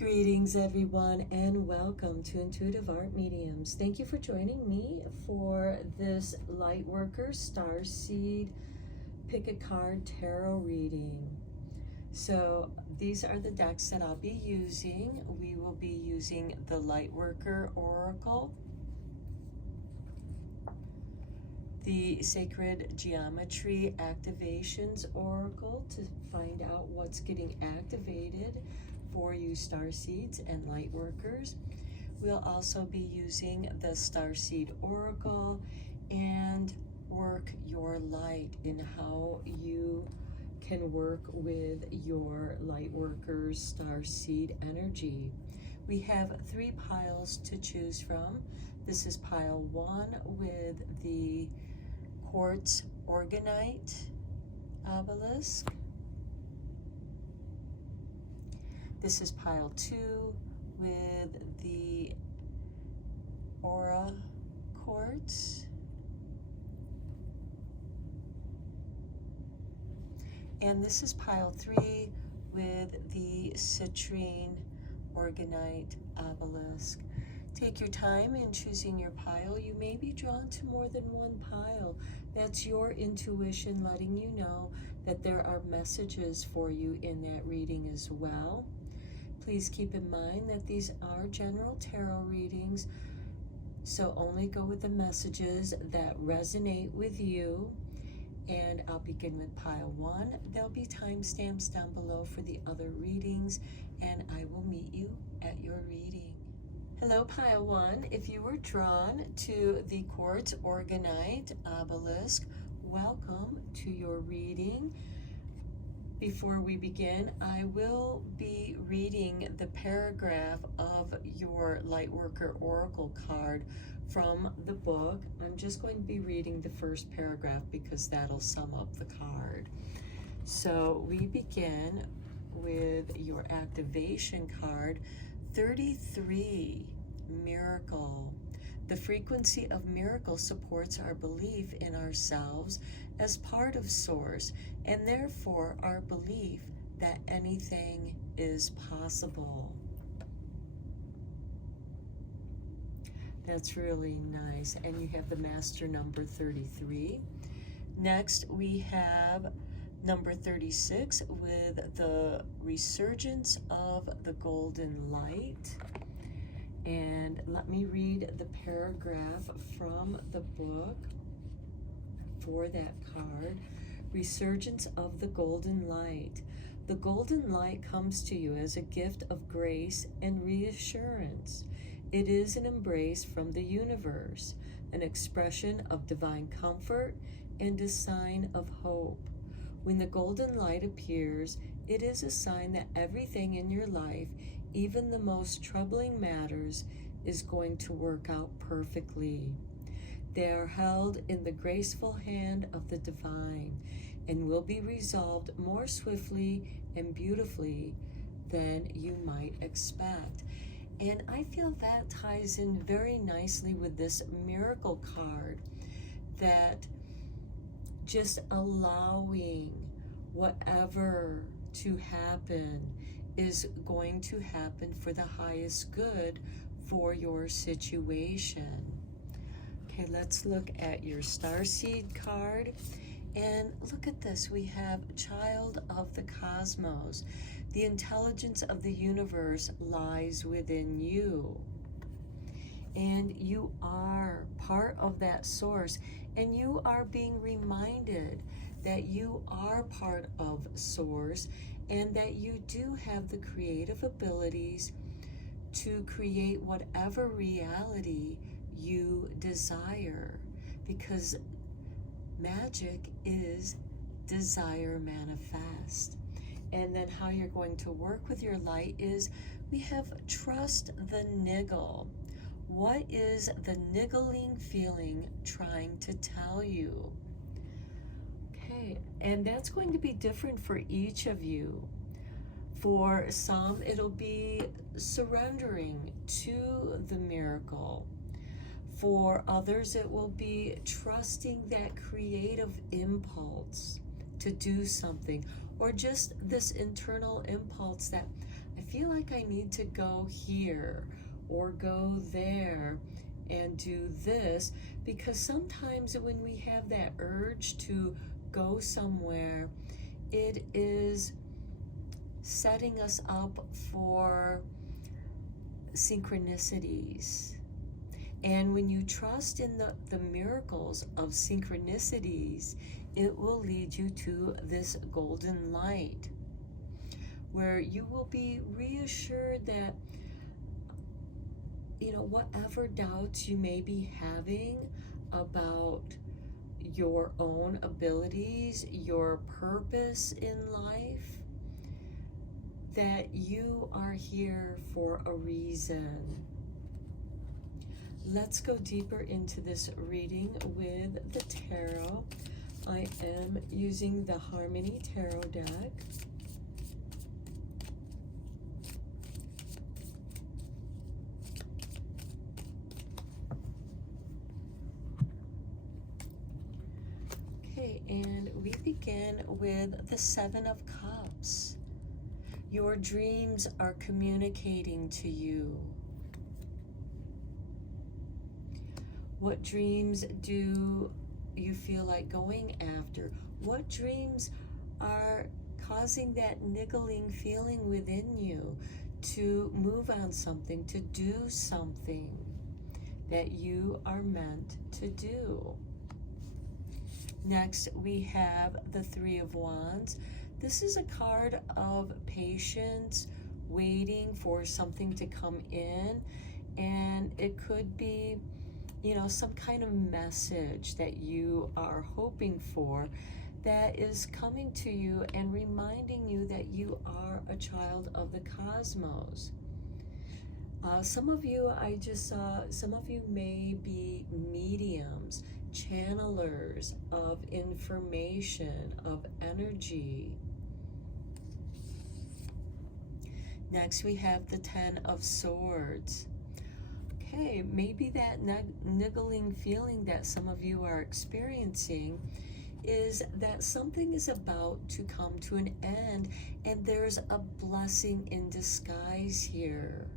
Greetings, everyone, and welcome to Intuitive Art Mediums. Thank you for joining me for this Lightworker Starseed Pick a Card Tarot reading. So these are the decks that I'll be using. We will be using the Lightworker Oracle, the Sacred Geometry Activations Oracle to find out what's getting activated for you starseeds and lightworkers. We'll also be using the Starseed Oracle and Work Your Light in how you can work with your lightworkers starseed energy. We have 3 piles to choose from. This is pile 1 with the Quartz Orgonite obelisk. This is pile 2 with the Aura Quartz. And this is pile 3 with the Citrine Orgonite obelisk. Take your time in choosing your pile. You may be drawn to more than one pile. That's your intuition letting you know that there are messages for you in that reading as well. Please keep in mind that these are general tarot readings, so only go with the messages that resonate with you. And I'll begin with pile 1. There'll be timestamps down below for the other readings, and I will meet you at your reading. Hello, pile 1. If you were drawn to the Quartz Orgonite obelisk, welcome to your reading. Before we begin, I will be reading the paragraph of your Lightworker Oracle card from the book. I'm just going to be reading the first paragraph because that'll sum up the card. So we begin with your activation card, 33, Miracle. The frequency of miracle supports our belief in ourselves as part of Source, and therefore our belief that anything is possible. That's really nice. And you have the master number 33. Next, we have number 36 with the resurgence of the golden light. And let me read the paragraph from the book for that card. Resurgence of the golden light. The golden light comes to you as a gift of grace and reassurance. It is an embrace from the universe, an expression of divine comfort, and a sign of hope. When the golden light appears, it is a sign that everything in your life, even the most troubling matters, is going to work out perfectly. They are held in the graceful hand of the divine and will be resolved more swiftly and beautifully than you might expect. And I feel that ties in very nicely with this miracle card, that just allowing whatever to happen is going to happen for the highest good for your situation. Okay, let's look at your Starseed card. And look at this. We have Child of the Cosmos. The intelligence of the universe lies within you. And you are part of that source. And you are being reminded that you are part of Source and that you do have the creative abilities to create whatever reality you desire, because magic is desire manifest. And then how you're going to work with your light is we have trust the niggle. What is the niggling feeling trying to tell you? Okay, and that's going to be different for each of you. For some, it'll be surrendering to the miracle. For others, it will be trusting that creative impulse to do something, or just this internal impulse that I feel like I need to go here or go there and do this, because sometimes when we have that urge to go somewhere, it is setting us up for synchronicities. And when you trust in the miracles of synchronicities, it will lead you to this golden light, where you will be reassured that, whatever doubts you may be having about your own abilities, your purpose in life, that you are here for a reason. Let's go deeper into this reading with the tarot. I am using the Harmony Tarot deck. Okay, and we begin with the Seven of Cups. Your dreams are communicating to you. What dreams do you feel like going after? What dreams are causing that niggling feeling within you to move on something, to do something that you are meant to do? Next, we have the Three of Wands. This is a card of patience, waiting for something to come in, and it could be, some kind of message that you are hoping for that is coming to you and reminding you that you are a child of the cosmos. Some of you, I just saw, some of you may be mediums, channelers of information, of energy. Next, we have the Ten of Swords. Okay, maybe that niggling feeling that some of you are experiencing is that something is about to come to an end, and there's a blessing in disguise here.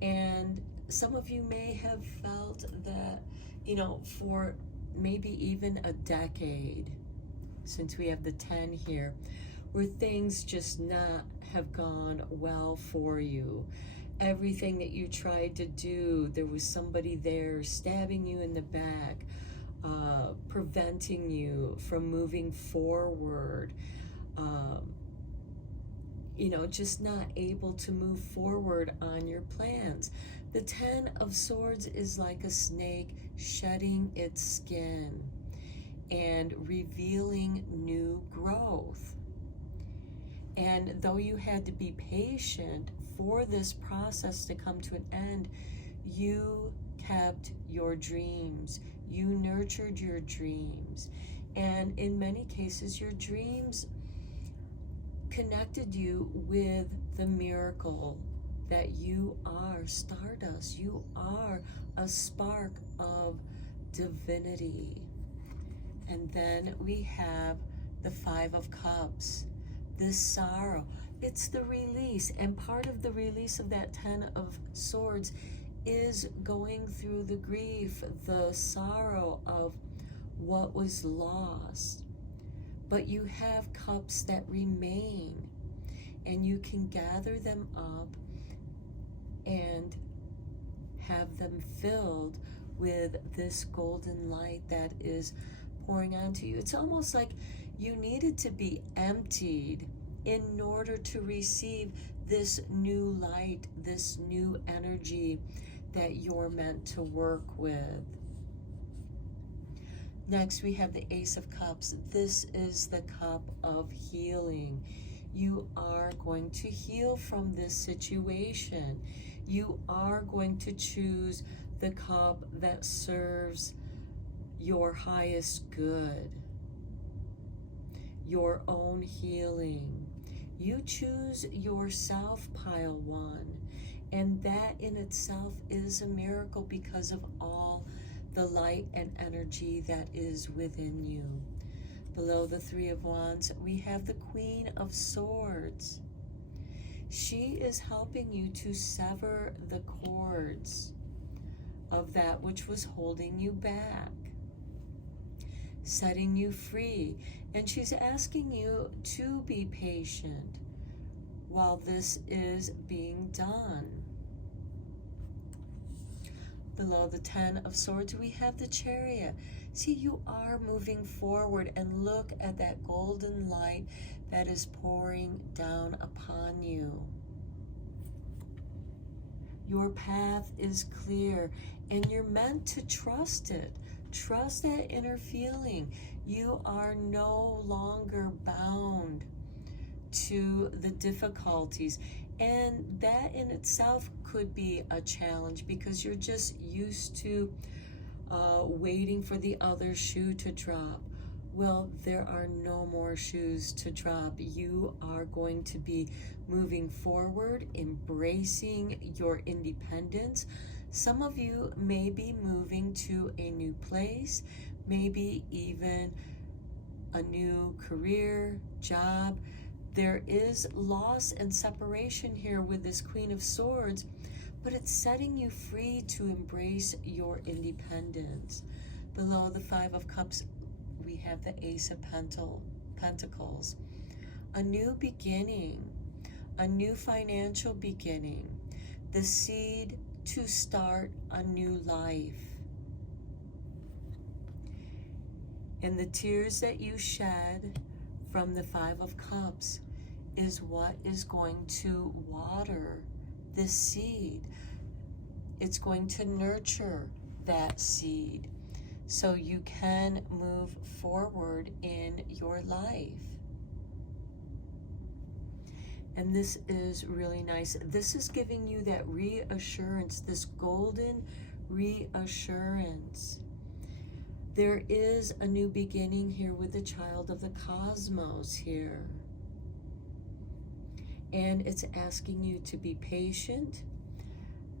And some of you may have felt that, for maybe even a decade, since we have the 10 here, where things just not have gone well for you. Everything that you tried to do, there was somebody there stabbing you in the back, preventing you from moving forward, just not able to move forward on your plans. The Ten of Swords is like a snake shedding its skin and revealing new growth. And though you had to be patient for this process to come to an end, you kept your dreams. You nurtured your dreams. And in many cases, your dreams connected you with the miracle that you are stardust. You are a spark of divinity. And then we have the Five of Cups. This sorrow, it's the release, and part of the release of that Ten of Swords is going through the grief, the sorrow of what was lost. But you have cups that remain, and you can gather them up and have them filled with this golden light that is pouring onto you. It's almost like you needed to be emptied in order to receive this new light, this new energy that you're meant to work with. Next, we have the Ace of Cups. This is the cup of healing. You are going to heal from this situation. You are going to choose the cup that serves your highest good, your own healing. You choose yourself, pile one, and that in itself is a miracle because of all the light and energy that is within you. Below the Three of Wands, we have the Queen of Swords. She is helping you to sever the cords of that which was holding you back, setting you free. And she's asking you to be patient while this is being done. Below the 10 of Swords, we have the Chariot. See, you are moving forward, and look at that golden light that is pouring down upon you. Your path is clear, and you're meant to trust it. Trust that inner feeling. You are no longer bound to the difficulties. And that in itself could be a challenge, because you're just used to waiting for the other shoe to drop. Well, there are no more shoes to drop. You are going to be moving forward, embracing your independence. Some of you may be moving to a new place, maybe even a new career, job. There is loss and separation here with this Queen of Swords, but it's setting you free to embrace your independence. Below the 5 of Cups, we have the Ace of Pentacles. A new beginning, a new financial beginning, the seed to start a new life. And the tears that you shed from the 5 of Cups is what is going to water this seed. It's going to nurture that seed so you can move forward in your life. And this is really nice. This is giving you that reassurance, this golden reassurance. There is a new beginning here with the Child of the Cosmos here. And it's asking you to be patient.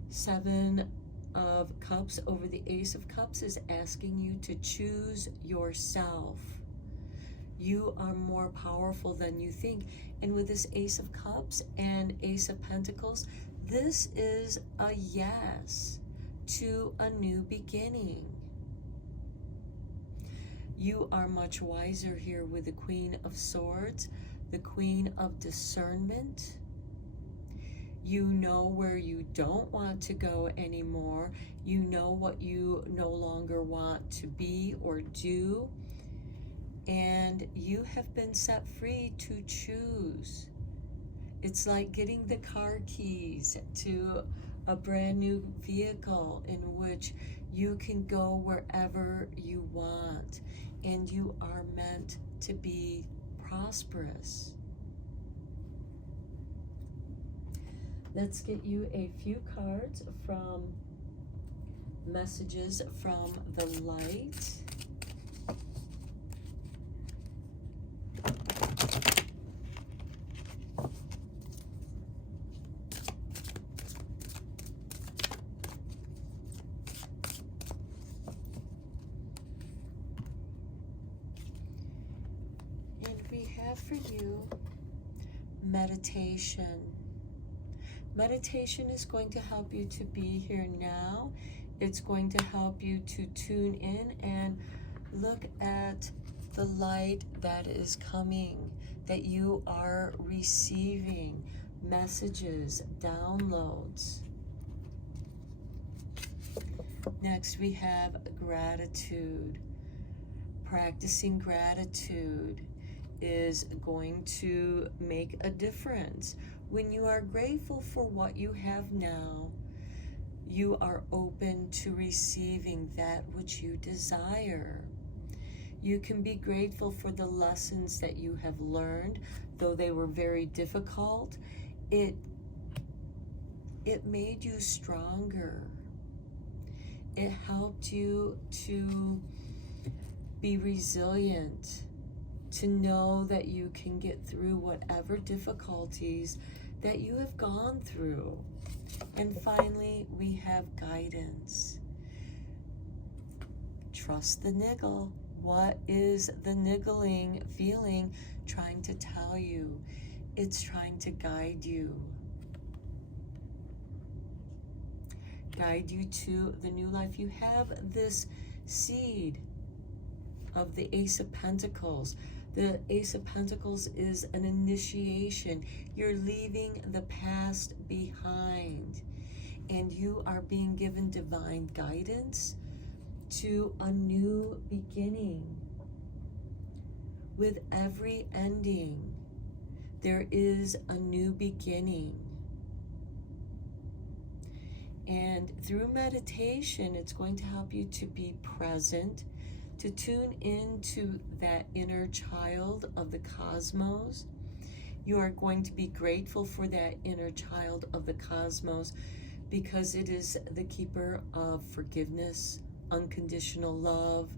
7 of Cups over the Ace of Cups is asking you to choose yourself. You are more powerful than you think. And with this Ace of Cups and Ace of Pentacles, this is a yes to a new beginning. You are much wiser here with the Queen of Swords, the Queen of Discernment. You know where you don't want to go anymore. You know what you no longer want to be or do. And you have been set free to choose. It's like getting the car keys to a brand new vehicle in which you can go wherever you want. And you are meant to be prosperous. Let's get you a few cards from Messages from the Light. And we have for you meditation. Meditation is going to help you to be here now. It's going to help you to tune in and look at the light that is coming, that you are receiving, messages, downloads. Next, we have gratitude. Practicing gratitude is going to make a difference. When you are grateful for what you have now, you are open to receiving that which you desire. You can be grateful for the lessons that you have learned, though they were very difficult. It made you stronger. It helped you to be resilient, to know that you can get through whatever difficulties that you have gone through. And finally, we have guidance. Trust the niggle. What is the niggling feeling trying to tell you? It's trying to guide you. guide you to the new life. You have this seed of the Ace of Pentacles. The Ace of Pentacles is an initiation. You're leaving the past behind, and you are being given divine guidance to a new beginning. With every ending, there is a new beginning. And through meditation, it's going to help you to be present, to tune into that inner child of the cosmos. You are going to be grateful for that inner child of the cosmos because it is the keeper of forgiveness, unconditional love,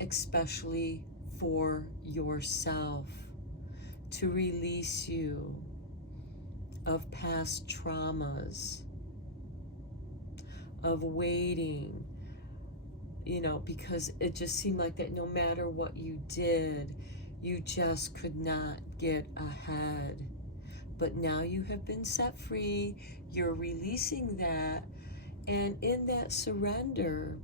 especially for yourself, to release you of past traumas, of waiting, because it just seemed like that no matter what you did, you just could not get ahead. But now you have been set free, you're releasing that, and in that surrender,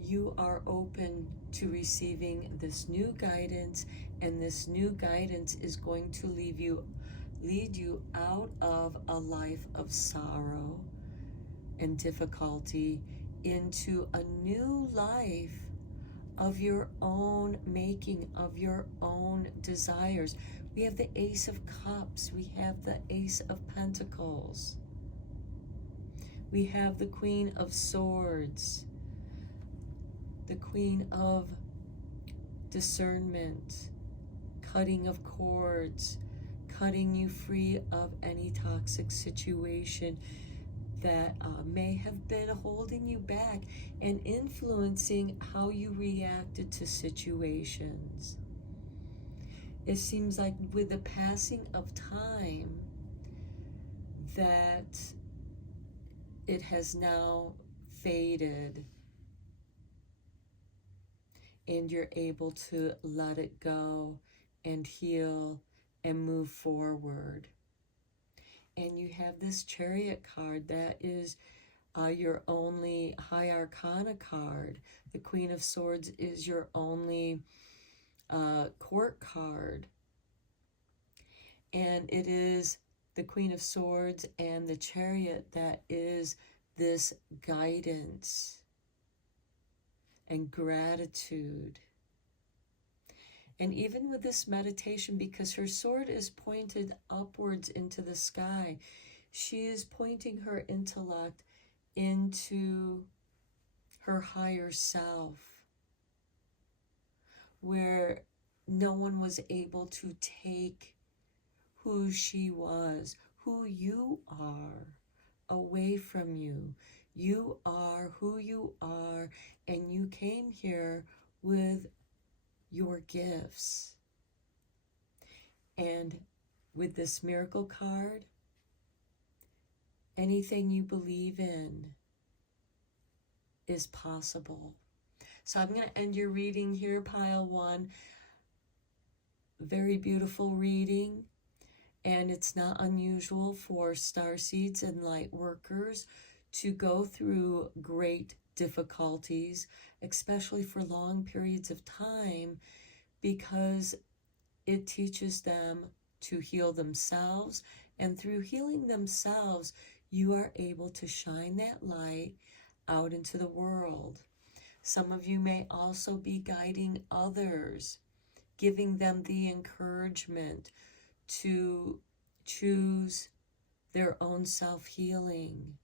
you are open to receiving this new guidance, and this new guidance is going to lead you out of a life of sorrow and difficulty into a new life of your own making, of your own desires. We have the Ace of Cups, we have the Ace of Pentacles, we have the Queen of Swords, the Queen of Discernment, cutting of cords, cutting you free of any toxic situation that may have been holding you back and influencing how you reacted to situations. It seems like with the passing of time that it has now faded, and you're able to let it go and heal and move forward. And you have this Chariot card that is your only High Arcana card. The Queen of Swords is your only Court card. And it is the Queen of Swords and the Chariot that is this guidance and gratitude. And even with this meditation, because her sword is pointed upwards into the sky, she is pointing her intellect into her higher self, where no one was able to take who she was, who you are, away from you. You are who you are, and you came here with your gifts. And with this miracle card, anything you believe in is possible. So I'm going to end your reading here, pile one. Very beautiful reading, and it's not unusual for starseeds and light workers to go through great difficulties, especially for long periods of time, because it teaches them to heal themselves, and through healing themselves, you are able to shine that light out into the world. Some of you may also be guiding others, giving them the encouragement to choose their own self-healing.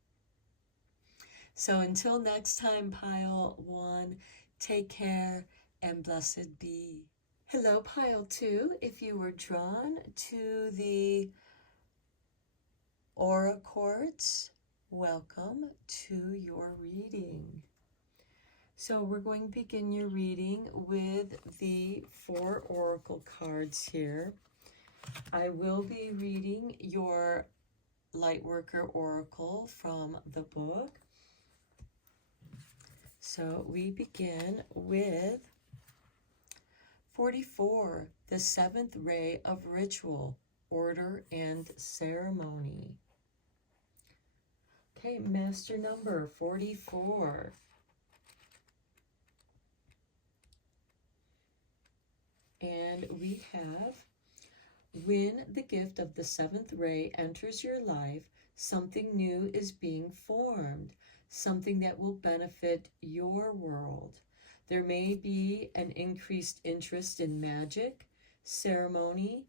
So until next time, pile one, take care and blessed be. Hello, pile two. If you were drawn to the Aura Quartz, welcome to your reading. So we're going to begin your reading with the 4 oracle cards here. I will be reading your Lightworker Oracle from the book. So we begin with 44, the 7th ray of ritual, order, and ceremony. Okay, master number 44. And we have, when the gift of the seventh ray enters your life, something new is being formed, something that will benefit your world. There may be an increased interest in magic, ceremony,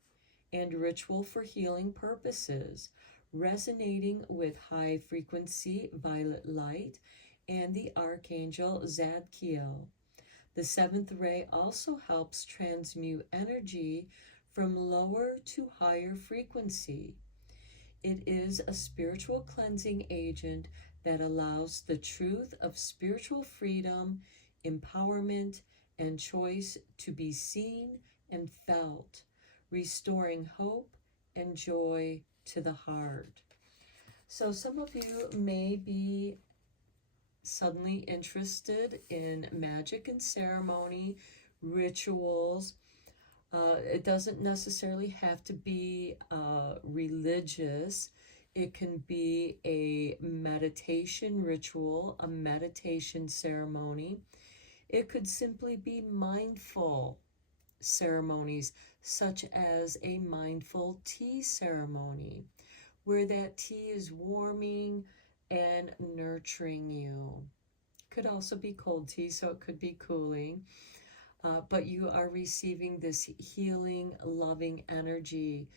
and ritual for healing purposes, resonating with high frequency violet light and the archangel Zadkiel. The seventh ray also helps transmute energy from lower to higher frequency. It is a spiritual cleansing agent that allows the truth of spiritual freedom, empowerment, and choice to be seen and felt, restoring hope and joy to the heart. So some of you may be suddenly interested in magic and ceremony, rituals. It doesn't necessarily have to be religious. It can be a meditation ritual, a meditation ceremony. It could simply be mindful ceremonies, such as a mindful tea ceremony, where that tea is warming and nurturing you. Could also be cold tea, so it could be cooling. But you are receiving this healing, loving energy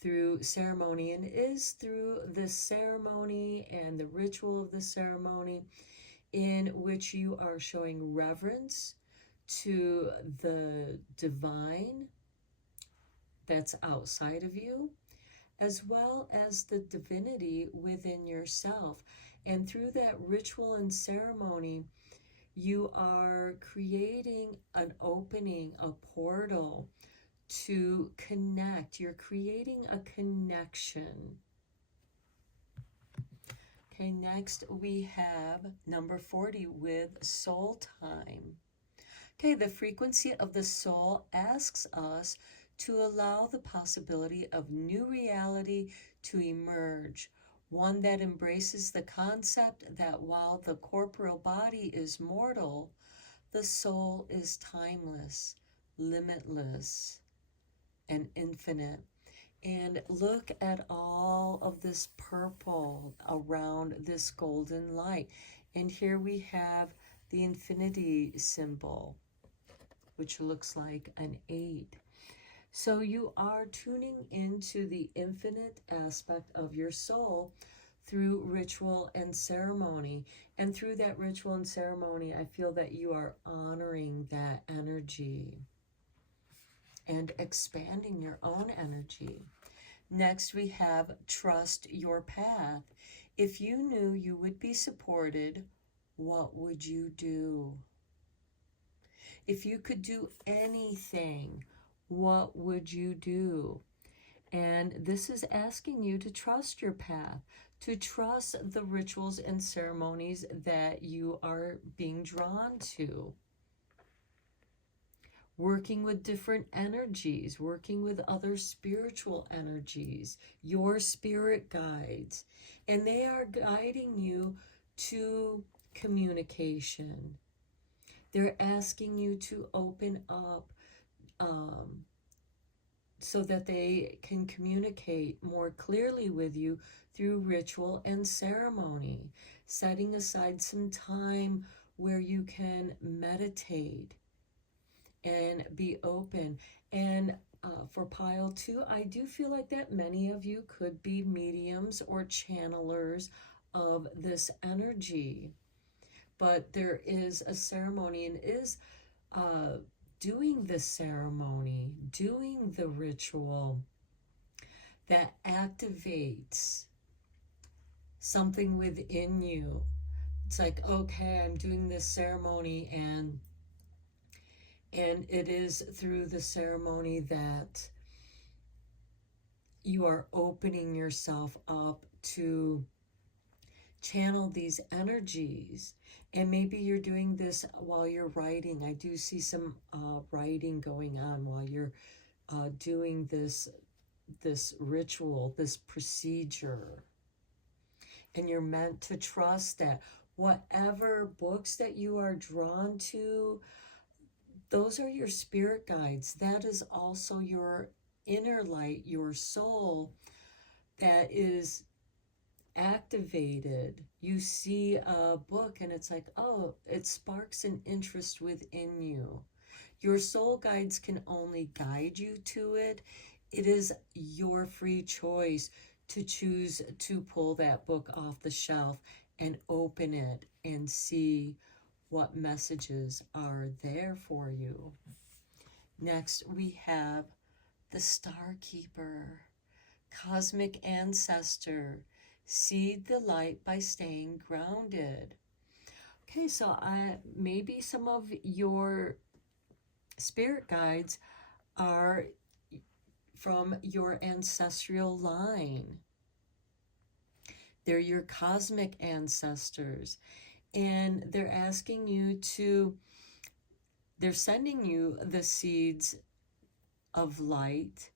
through ceremony, and it is through the ceremony and the ritual of the ceremony in which you are showing reverence to the divine that's outside of you, as well as the divinity within yourself. And through that ritual and ceremony, you are creating an opening, a portal to connect. You're creating a connection. Okay, next we have number 40 with soul time. Okay, the frequency of the soul asks us to allow the possibility of new reality to emerge, one that embraces the concept that while the corporeal body is mortal, the soul is timeless, limitless, and infinite. And look at all of this purple around this golden light. And here we have the infinity symbol, which looks like an 8. So you are tuning into the infinite aspect of your soul through ritual and ceremony. And through that ritual and ceremony, I feel that you are honoring that energy and expanding your own energy. Next, we have trust your path. If you knew you would be supported, what would you do? If you could do anything, what would you do? And this is asking you to trust your path, to trust the rituals and ceremonies that you are being drawn to. Working with different energies, working with other spiritual energies, your spirit guides, and they are guiding you to communication. They're asking you to open up so that they can communicate more clearly with you through ritual and ceremony, setting aside some time where you can meditate and be open. And for pile 2, I do feel like that many of you could be mediums or channelers of this energy. But there is a ceremony, and is doing the ceremony, doing the ritual that activates something within you. It's like, okay, I'm doing this ceremony, and it is through the ceremony that you are opening yourself up to channel these energies. And maybe you're doing this while you're writing. I do see some writing going on while you're doing this ritual, this procedure. And you're meant to trust that whatever books that you are drawn to, those are your spirit guides. That is also your inner light, your soul that is activated. You see a book and it's like, oh, it sparks an interest within you. Your soul guides can only guide you to it. It is your free choice to choose to pull that book off the shelf and open it and see what messages are there for you. Next, we have the Star Keeper, Cosmic Ancestor. Seed the light by staying grounded. Okay, so maybe some of your spirit guides are from your ancestral line. They're your cosmic ancestors, and they're asking you to, they're sending you the seeds of light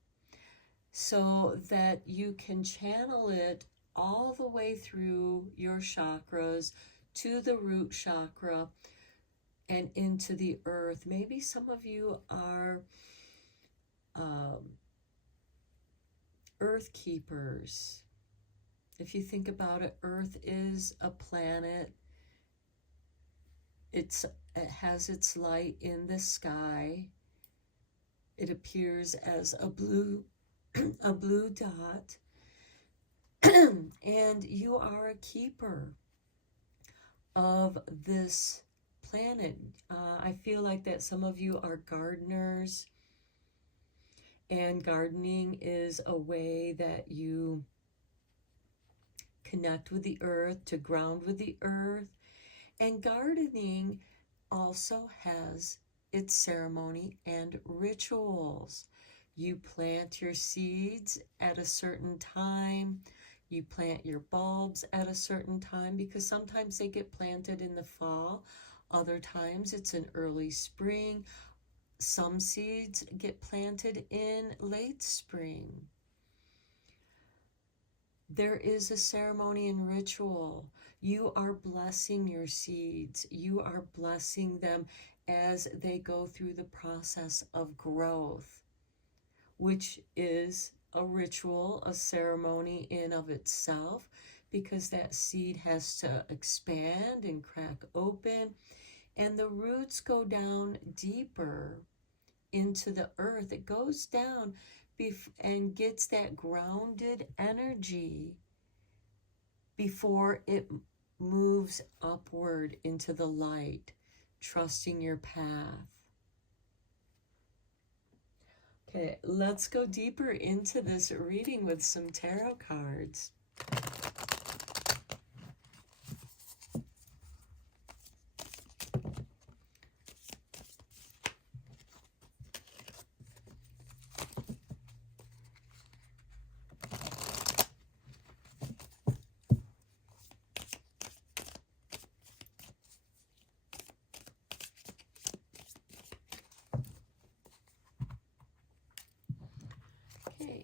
so that you can channel it all the way through your chakras to the root chakra and into the earth. Maybe some of you are earth keepers. If you think about it, Earth is a planet. It has its light in the sky. It appears as a blue dot. And you are a keeper of this planet. I feel like that some of you are gardeners, and gardening is a way that you connect with the earth, to ground with the earth. And gardening also has its ceremony and rituals. You plant your seeds at a certain time. You plant your bulbs at a certain time, because sometimes they get planted in the fall. Other times it's in early spring. Some seeds get planted in late spring. There is a ceremony and ritual. You are blessing your seeds. You are blessing them as they go through the process of growth, which is a ritual, a ceremony in of itself, because that seed has to expand and crack open, and the roots go down deeper into the earth. It goes down and gets that grounded energy before it moves upward into the light, trusting your path. Okay, let's go deeper into this reading with some tarot cards.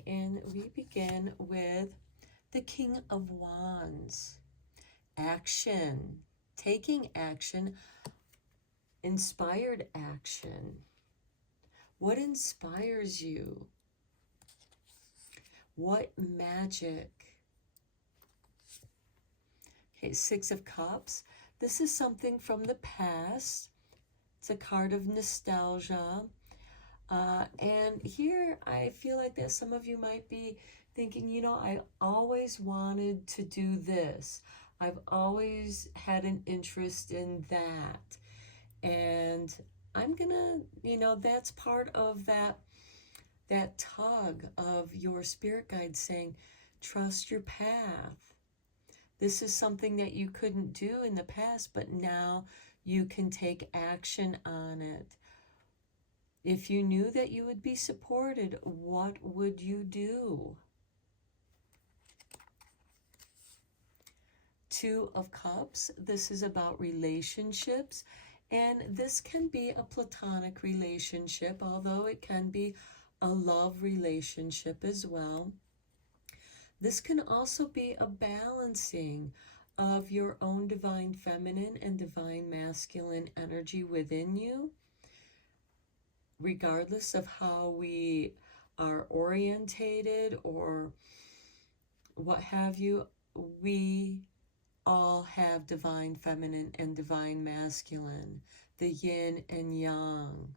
And we begin with the King of Wands. Action, taking action, inspired action. What inspires you? What magic? Okay, Six of Cups. This is something from the past. It's a card of nostalgia. And here I feel like that some of you might be thinking, you know, I always wanted to do this. I've always had an interest in that. And I'm gonna, you know, that's part of that tug of your spirit guide saying, trust your path. This is something that you couldn't do in the past, but now you can take action on it. If you knew that you would be supported, what would you do? Two of Cups. This is about relationships, and this can be a platonic relationship, although it can be a love relationship as well. This can also be a balancing of your own divine feminine and divine masculine energy within you, regardless of how we are orientated or what have you. We all have divine feminine and divine masculine, the yin and yang.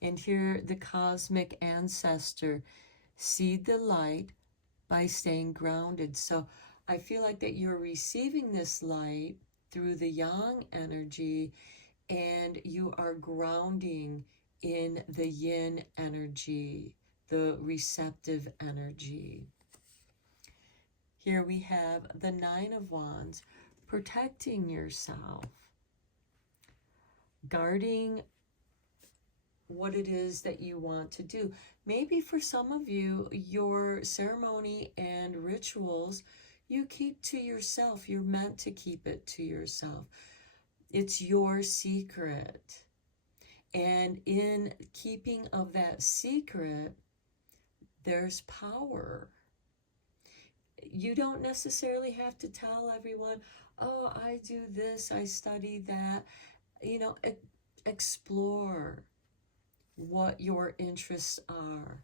And here the cosmic ancestor seed the light by staying grounded. So I feel like that you're receiving this light through the yang energy, and you are grounding in the yin energy, the receptive energy. Here we have the Nine of Wands, protecting yourself, guarding what it is that you want to do. Maybe for some of you, your ceremony and rituals, you keep to yourself. You're meant to keep it to yourself. It's your secret. And in keeping of that secret, there's power. You don't necessarily have to tell everyone, oh, I do this, I study that. You know, explore what your interests are.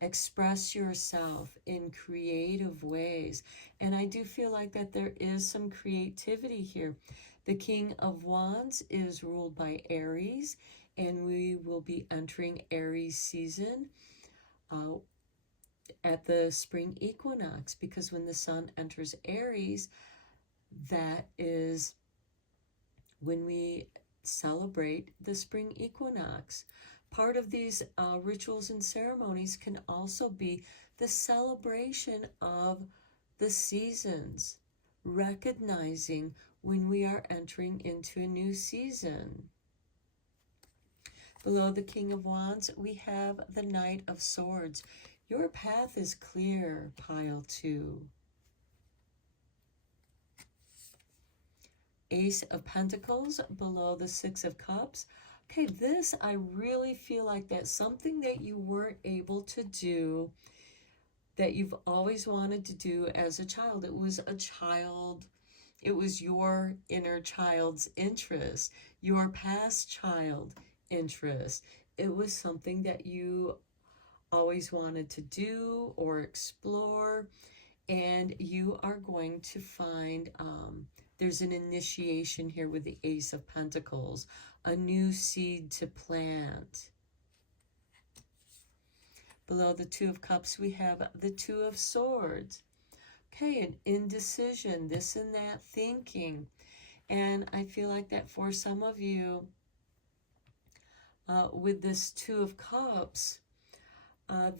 Express yourself in creative ways. And I do feel like that there is some creativity here. The King of Wands is ruled by Aries, and we will be entering Aries season at the spring equinox, because when the sun enters Aries, that is when we celebrate the spring equinox. Part of these rituals and ceremonies can also be the celebration of the seasons, recognizing when we are entering into a new season. Below the King of Wands, we have the Knight of Swords. Your path is clear, pile 2. Ace of Pentacles below the Six of Cups. Okay, this, I really feel like that's something that you weren't able to do, that you've always wanted to do as a child. It was your inner child's interest, your past child interest. It was something that you always wanted to do or explore, and you are going to find there's an initiation here with the Ace of Pentacles, a new seed to plant. Below the Two of Cups, we have the Two of Swords. Okay, an indecision, this and that thinking. And I feel like that for some of you, with this Two of Cups,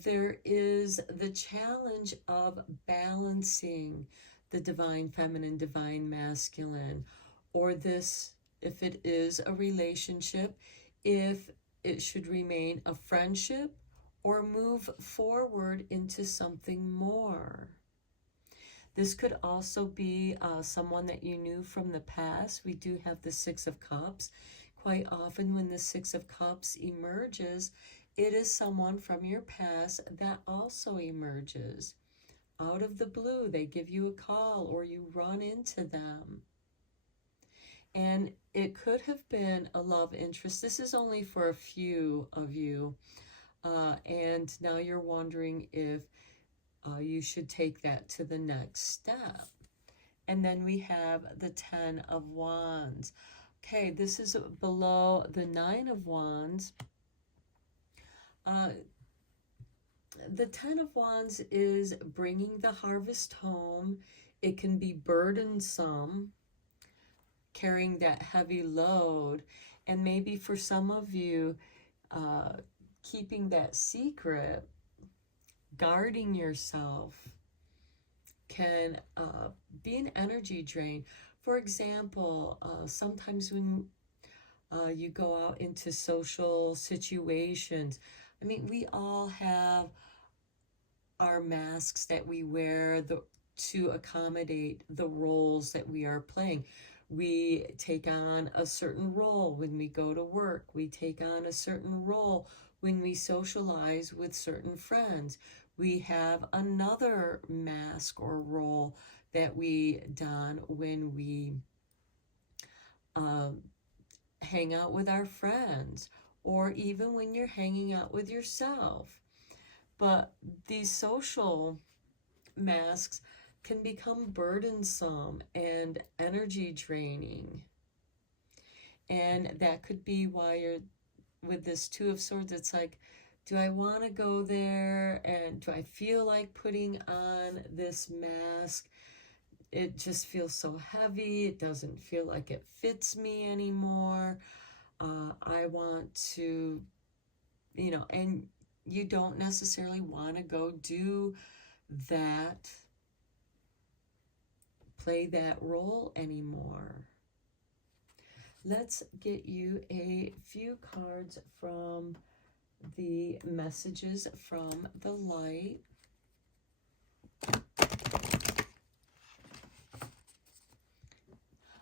there is the challenge of balancing the divine feminine, divine masculine, or this, if it is a relationship, if it should remain a friendship or move forward into something more. This could also be someone that you knew from the past. We do have the Six of Cups. Quite often when the Six of Cups emerges, it is someone from your past that also emerges. Out of the blue, they give you a call or you run into them. And it could have been a love interest. This is only for a few of you. And now you're wondering if you should take that to the next step. And then we have the Ten of Wands. Okay, this is below the Nine of Wands. The Ten of Wands is bringing the harvest home. It can be burdensome, carrying that heavy load. And maybe for some of you, keeping that secret, guarding yourself, can be an energy drain. For example, sometimes when you go out into social situations, I mean, we all have our masks that we wear to accommodate the roles that we are playing. We take on a certain role when we go to work. We take on a certain role when we socialize with certain friends. We have another mask or role that we don when we hang out with our friends, or even when you're hanging out with yourself. But these social masks can become burdensome and energy draining. And that could be why you're with this Two of Swords. It's like, do I want to go there? And do I feel like putting on this mask? It just feels so heavy. It doesn't feel like it fits me anymore. I want to, and you don't necessarily want to go do that, play that role anymore. Let's get you a few cards from the messages from the light.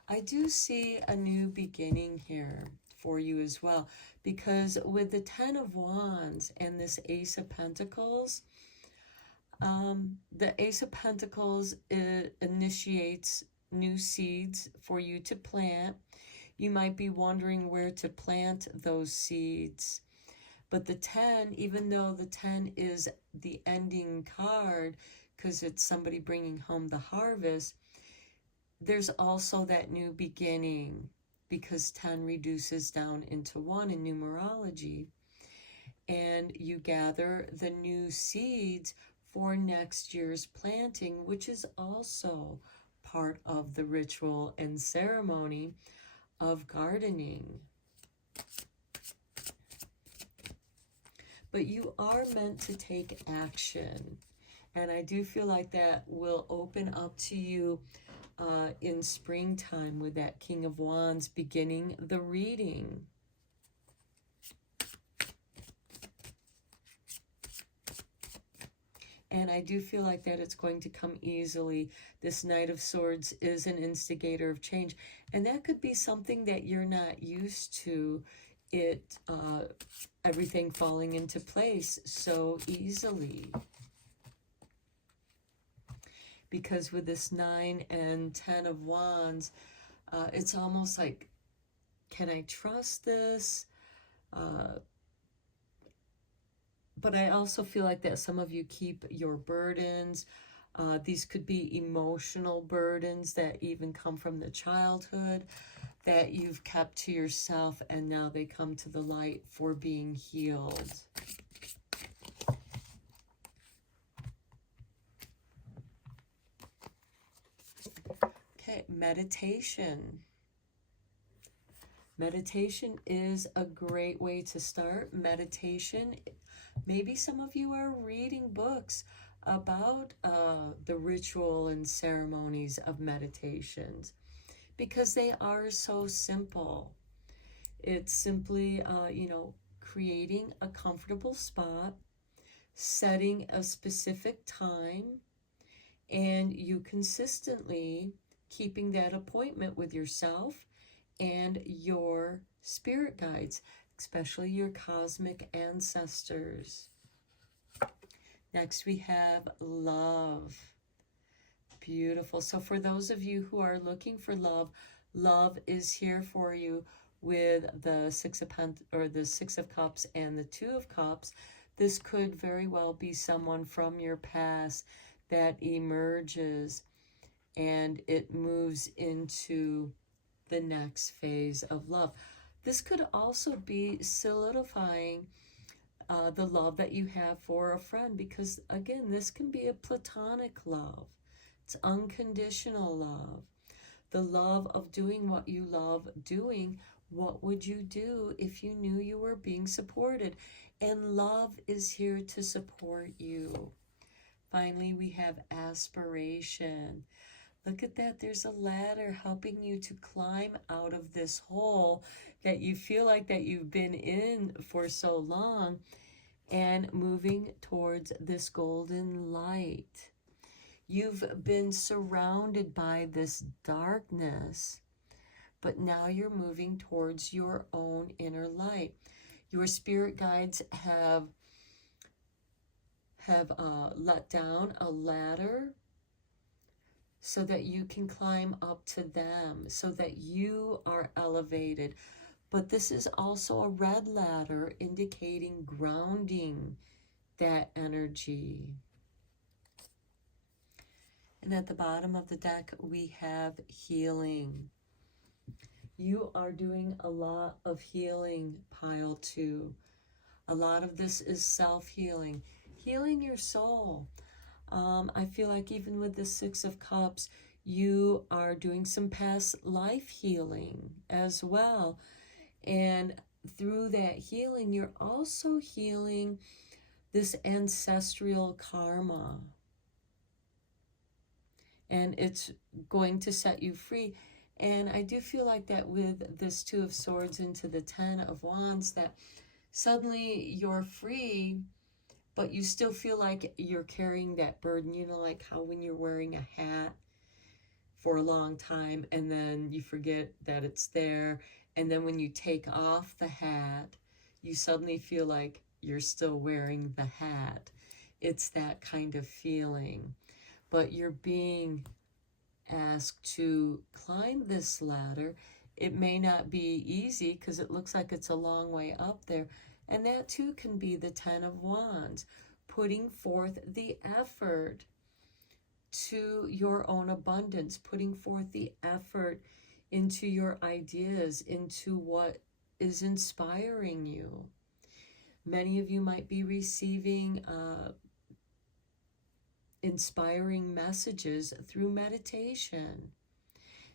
I do see a new beginning here for you as well, because with the Ten of Wands and this Ace of Pentacles, the Ace of Pentacles initiates new seeds for you to plant. You might be wondering where to plant those seeds. But the 10, even though the 10 is the ending card, because it's somebody bringing home the harvest, there's also that new beginning, because 10 reduces down into 1 in numerology. And you gather the new seeds for next year's planting, which is also part of the ritual and ceremony of gardening. But you are meant to take action. And I do feel like that will open up to you in springtime with that King of Wands beginning the reading. And I do feel like that it's going to come easily. This Knight of Swords is an instigator of change. And that could be something that you're not used to. Everything falling into place so easily. Because with this 9 and 10 of Wands, it's almost like, can I trust this? But I also feel like that some of you keep your burdens. These could be emotional burdens that even come from the childhood that you've kept to yourself, and now they come to the light for being healed. Okay, meditation. Meditation is a great way to start. Meditation, maybe some of you are reading books about the ritual and ceremonies of meditations, because they are so simple. It's simply, creating a comfortable spot, setting a specific time, and you consistently keeping that appointment with yourself and your spirit guides, especially your cosmic ancestors. Next, we have love. Beautiful. So for those of you who are looking for love, love is here for you with the Six of Cups and the Two of Cups. This could very well be someone from your past that emerges and it moves into the next phase of love. This could also be solidifying the love that you have for a friend, because again, this can be a platonic love. It's unconditional love. The love of doing what you love doing. What would you do if you knew you were being supported? And love is here to support you. Finally, we have aspiration. Look at that. There's a ladder helping you to climb out of this hole that you feel like that you've been in for so long, and moving towards this golden light. You've been surrounded by this darkness, but now you're moving towards your own inner light. Your spirit guides have have let down a ladder so that you can climb up to them, so that you are elevated. But this is also a red ladder indicating grounding that energy. And at the bottom of the deck, we have healing. You are doing a lot of healing, pile 2. A lot of this is self-healing, healing your soul. I feel like even with the 6 of Cups, you are doing some past life healing as well. And through that healing, you're also healing this ancestral karma. And it's going to set you free. And I do feel like that with this 2 of Swords into the 10 of Wands, that suddenly you're free, but you still feel like you're carrying that burden. You know, like how when you're wearing a hat for a long time and then you forget that it's there. And then when you take off the hat, you suddenly feel like you're still wearing the hat. It's that kind of feeling. But you're being asked to climb this ladder. It may not be easy because it looks like it's a long way up there. And that too can be the 10 of Wands, putting forth the effort to your own abundance, putting forth the effort into your ideas, into what is inspiring you. Many of you might be receiving inspiring messages through meditation.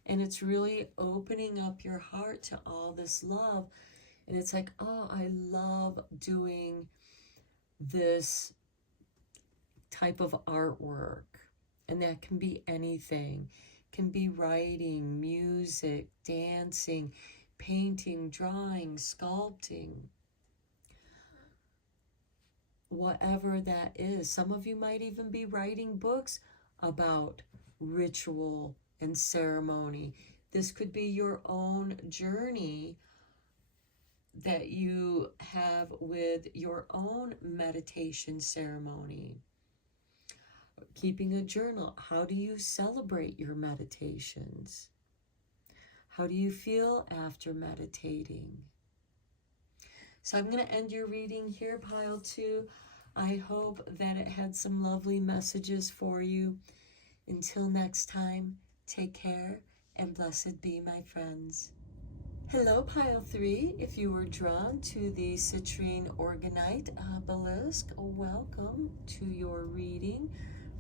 And it's really opening up your heart to all this love. And it's like, oh, I love doing this type of artwork. And that can be anything. It can be writing, music, dancing, painting, drawing, sculpting. Whatever that is. Some of you might even be writing books about ritual and ceremony. This could be your own journey that you have with your own meditation ceremony. Keeping a journal. How do you celebrate your meditations? How do you feel after meditating? So I'm going to end your reading here, pile 2. I hope that it had some lovely messages for you. Until next time, take care and blessed be, my friends. Hello, pile 3. If you were drawn to the citrine organite obelisk, welcome to your reading.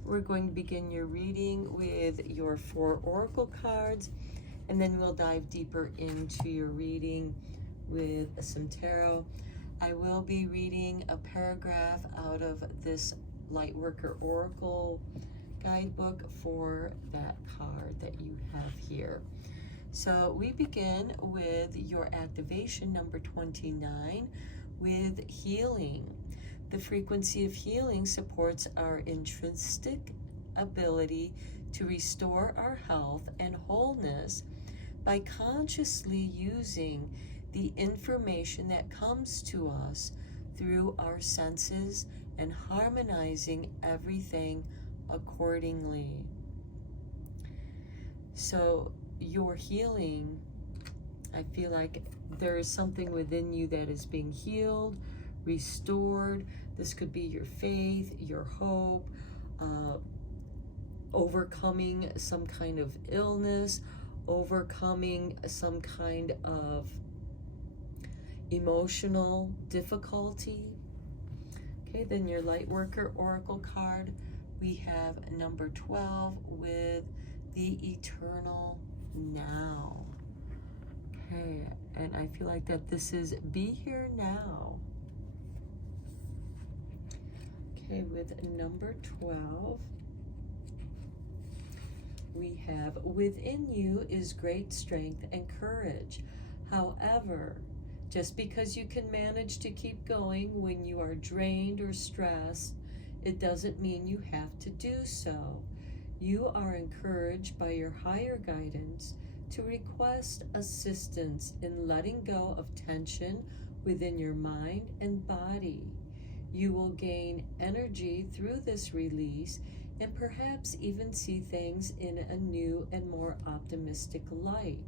We're going to begin your reading with your 4 oracle cards, and then we'll dive deeper into your reading with some tarot. I will be reading a paragraph out of this Lightworker Oracle guidebook for that card that you have here. So we begin with your activation number 29 with healing. The frequency of healing supports our intrinsic ability to restore our health and wholeness by consciously using the information that comes to us through our senses and harmonizing everything accordingly. So your healing, I feel like there is something within you that is being healed, restored. This could be your faith, your hope, overcoming some kind of illness, overcoming some kind of emotional difficulty. Okay, then your Lightworker Oracle card, we have number 12 with the eternal now. Okay, and I feel like that this is be here now. Okay, with number 12, we have within you is great strength and courage. However, just because you can manage to keep going when you are drained or stressed, it doesn't mean you have to do so. You are encouraged by your higher guidance to request assistance in letting go of tension within your mind and body. You will gain energy through this release and perhaps even see things in a new and more optimistic light.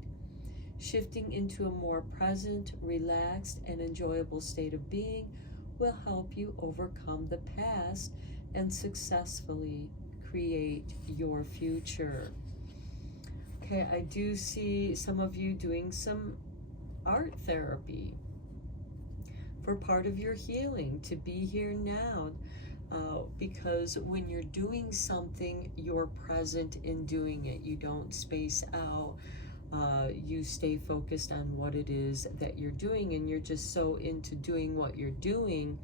Shifting into a more present, relaxed, and enjoyable state of being will help you overcome the past and successfully create your future. Okay, I do see some of you doing some art therapy for part of your healing, to be here now. Because when you're doing something, you're present in doing it. You don't space out. You stay focused on what it is that you're doing, and you're just so into doing what you're doing.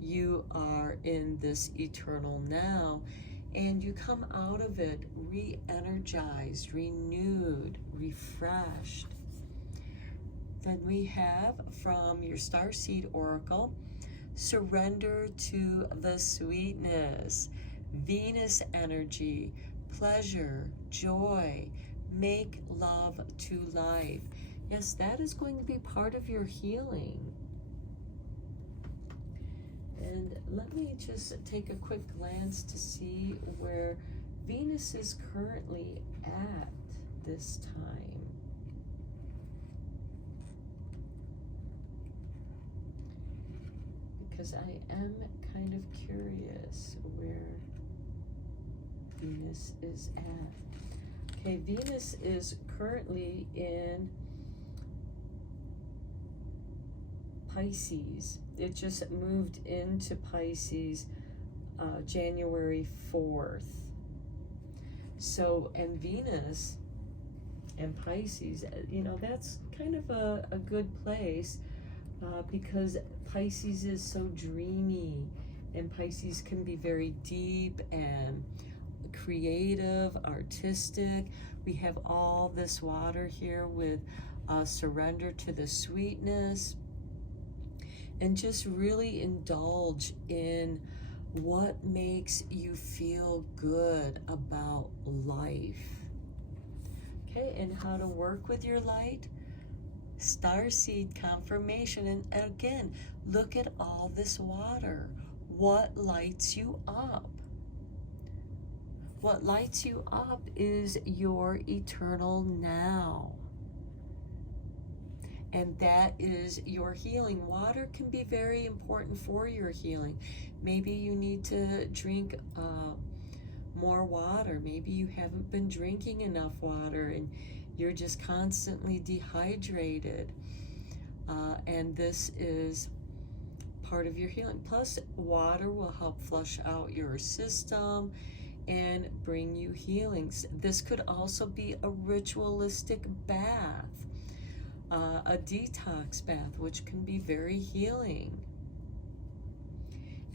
You are in this eternal now, and you come out of it re-energized, renewed, refreshed. Then we have from your Starseed Oracle, surrender to the sweetness, Venus energy, pleasure, joy, make love to life. Yes, that is going to be part of your healing. And let me just take a quick glance to see where Venus is currently at this time. Because I am kind of curious where Venus is at. Okay, Venus is currently in Pisces. It just moved into Pisces January 4th. So, and Venus and Pisces, you know, that's kind of a good place because Pisces is so dreamy, and Pisces can be very deep and creative, artistic. We have all this water here with surrender to the sweetness, and just really indulge in what makes you feel good about life. Okay, and how to work with your light? Starseed confirmation. And again, look at all this water. What lights you up? What lights you up is your eternal now. And that is your healing. Water can be very important for your healing. Maybe you need to drink more water. Maybe you haven't been drinking enough water and you're just constantly dehydrated. And this is part of your healing. Plus, water will help flush out your system and bring you healings. This could also be a ritualistic bath. A detox bath, which can be very healing.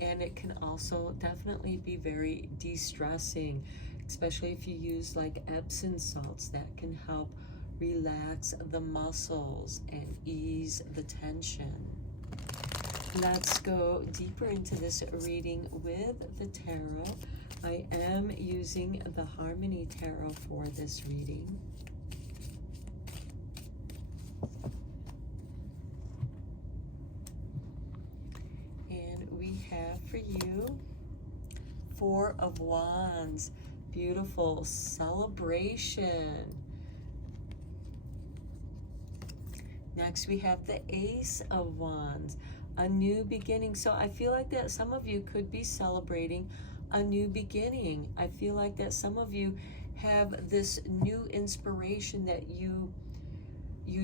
And it can also definitely be very de-stressing, especially if you use like Epsom salts. That can help relax the muscles and ease the tension. Let's go deeper into this reading with the tarot. I am using the Harmony Tarot for this reading. Have for you Four of Wands. Beautiful celebration. Next we have the Ace of Wands, a new beginning. So I feel like that some of you could be celebrating a new beginning. I feel like that some of you have this new inspiration that you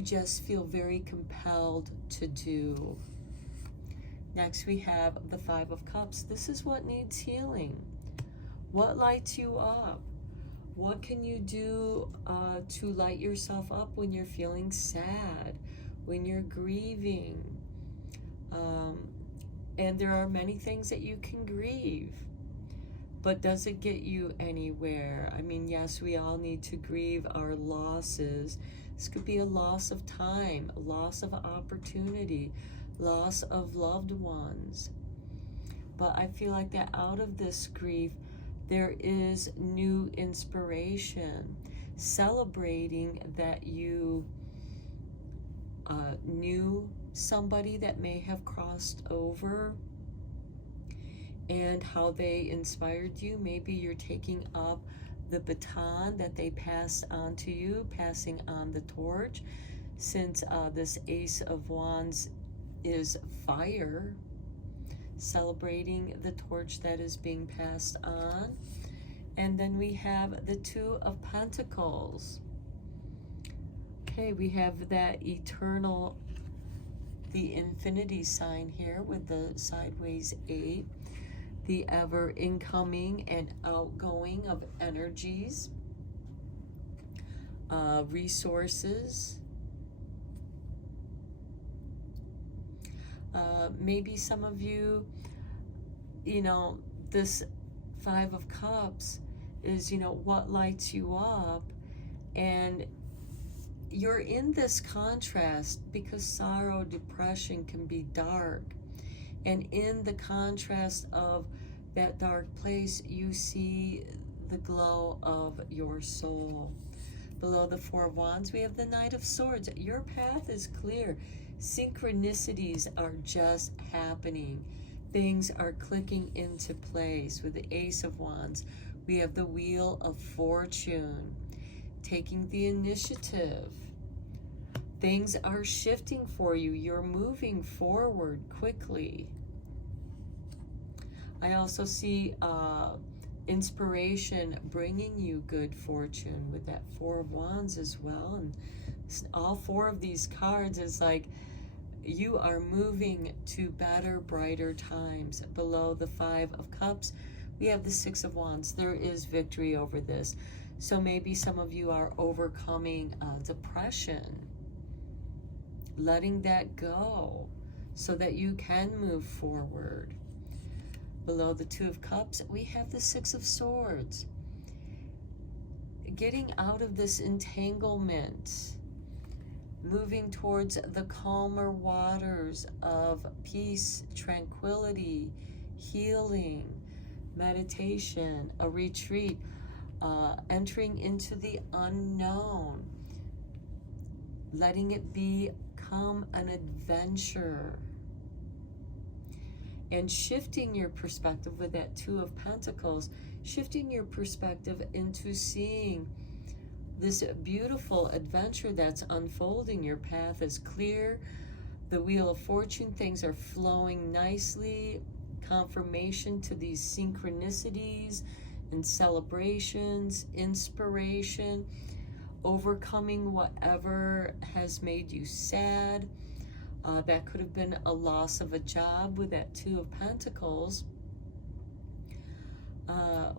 just feel very compelled to do. Next, we have the Five of Cups. This is what needs healing. What lights you up? What can you do to light yourself up when you're feeling sad, when you're grieving? And there are many things that you can grieve. But does it get you anywhere? I mean, yes, we all need to grieve our losses. This could be a loss of time, a loss of opportunity, loss of loved ones. But I feel like that out of this grief, there is new inspiration, celebrating that you knew somebody that may have crossed over, and how they inspired you. Maybe you're taking up the baton that they passed on to you, passing on the torch, since this Ace of Wands is fire, celebrating the torch that is being passed on. And then we have the Two of Pentacles. Okay, we have that eternal, the infinity sign here with the sideways 8, the ever incoming and outgoing of energies, resources. Maybe some of you, you know, this Five of Cups is, you know, what lights you up, and you're in this contrast because sorrow, depression can be dark, and in the contrast of that dark place, you see the glow of your soul. Below the Four of Wands, we have the Knight of Swords. Your path is clear. Synchronicities are just happening. Things are clicking into place. With the Ace of Wands, we have the Wheel of Fortune, taking the initiative. Things are shifting for you. You're moving forward quickly. I also see inspiration bringing you good fortune with that Four of Wands as well. And all four of these cards is like you are moving to better, brighter times. Below the Five of Cups, we have the Six of Wands. There is victory over this. So maybe some of you are overcoming depression, letting that go so that you can move forward. Below the Two of Cups, we have the Six of Swords. Getting out of this entanglement, moving towards the calmer waters of peace, tranquility, healing, meditation, a retreat, entering into the unknown, letting it become an adventure, and shifting your perspective with that Two of Pentacles, shifting your perspective into seeing this beautiful adventure that's unfolding. Your path is clear. The Wheel of Fortune, things are flowing nicely. Confirmation to these synchronicities and celebrations, inspiration, overcoming whatever has made you sad. That could have been a loss of a job with that Two of Pentacles,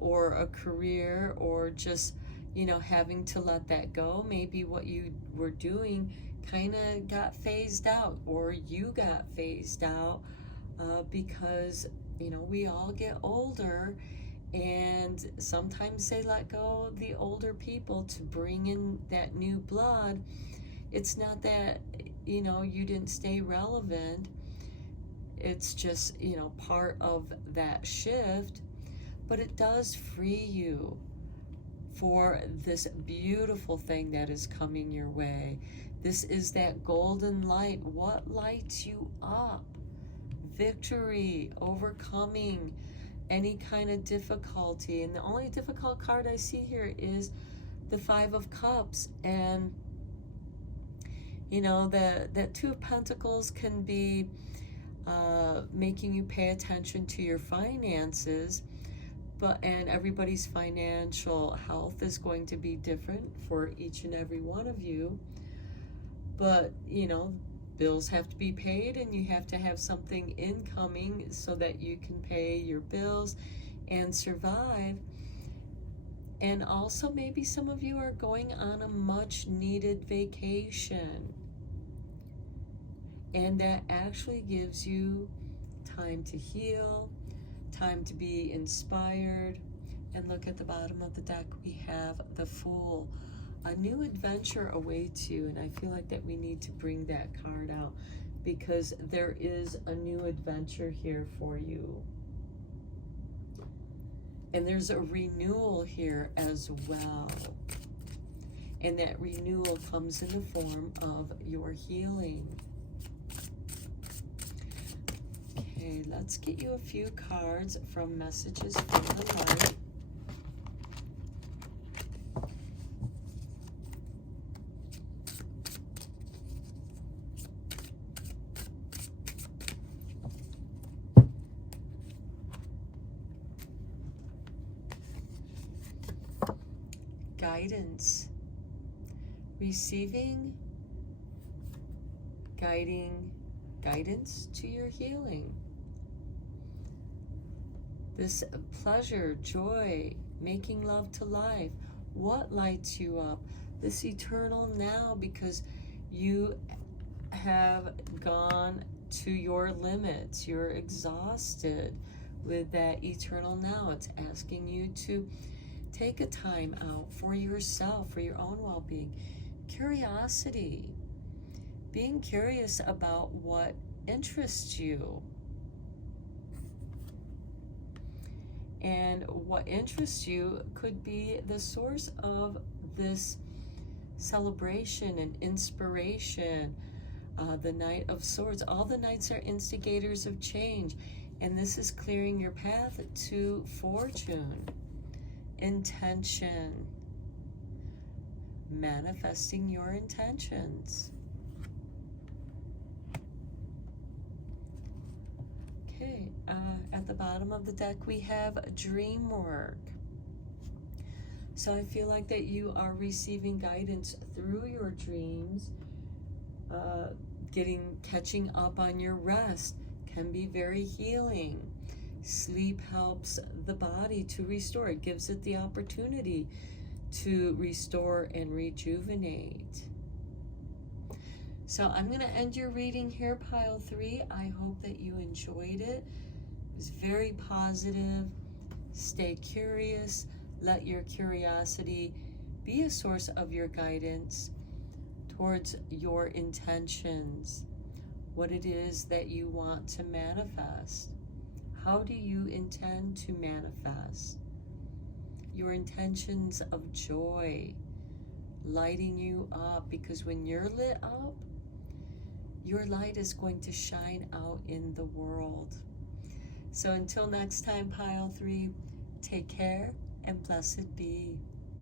or a career, or just, you know, having to let that go. Maybe what you were doing kind of got phased out, or you got phased out because, you know, we all get older, and sometimes they let go of the older people to bring in that new blood. It's not that, you know, you didn't stay relevant. It's just, you know, part of that shift, but it does free you for this beautiful thing that is coming your way. This is that golden light. What lights you up? Victory, overcoming any kind of difficulty. And the only difficult card I see here is the Five of Cups. And you know, that Two of Pentacles can be making you pay attention to your finances, and everybody's financial health is going to be different for each and every one of you. But, you know, bills have to be paid, and you have to have something incoming so that you can pay your bills and survive. And also maybe some of you are going on a much needed vacation, and that actually gives you time to heal, time to be inspired. And look at the bottom of the deck, we have the Fool. A new adventure awaits you, and I feel like that we need to bring that card out because there is a new adventure here for you. And there's a renewal here as well. And that renewal comes in the form of your healing. Okay, let's get you a few cards from Messages from the Light. Guidance. Receiving guidance to your healing. This pleasure, joy, making love to life. What lights you up? This eternal now, because you have gone to your limits. You're exhausted with that eternal now. It's asking you to take a time out for yourself, for your own well-being. Curiosity. Being curious about what interests you. And what interests you could be the source of this celebration and inspiration. The Knight of Swords. All the Knights are instigators of change. And this is clearing your path to fortune. Intention. Manifesting your intentions. Okay, at the bottom of the deck we have dream work. So I feel like that you are receiving guidance through your dreams. Catching up on your rest can be very healing. Sleep helps the body to restore. It gives it the opportunity to restore and rejuvenate. So I'm going to end your reading here, Pile 3. I hope that you enjoyed it. It was very positive. Stay curious. Let your curiosity be a source of your guidance towards your intentions, what it is that you want to manifest. How do you intend to manifest? Your intentions of joy, lighting you up, because when you're lit up, your light is going to shine out in the world. So until next time, Pile 3, take care and blessed be.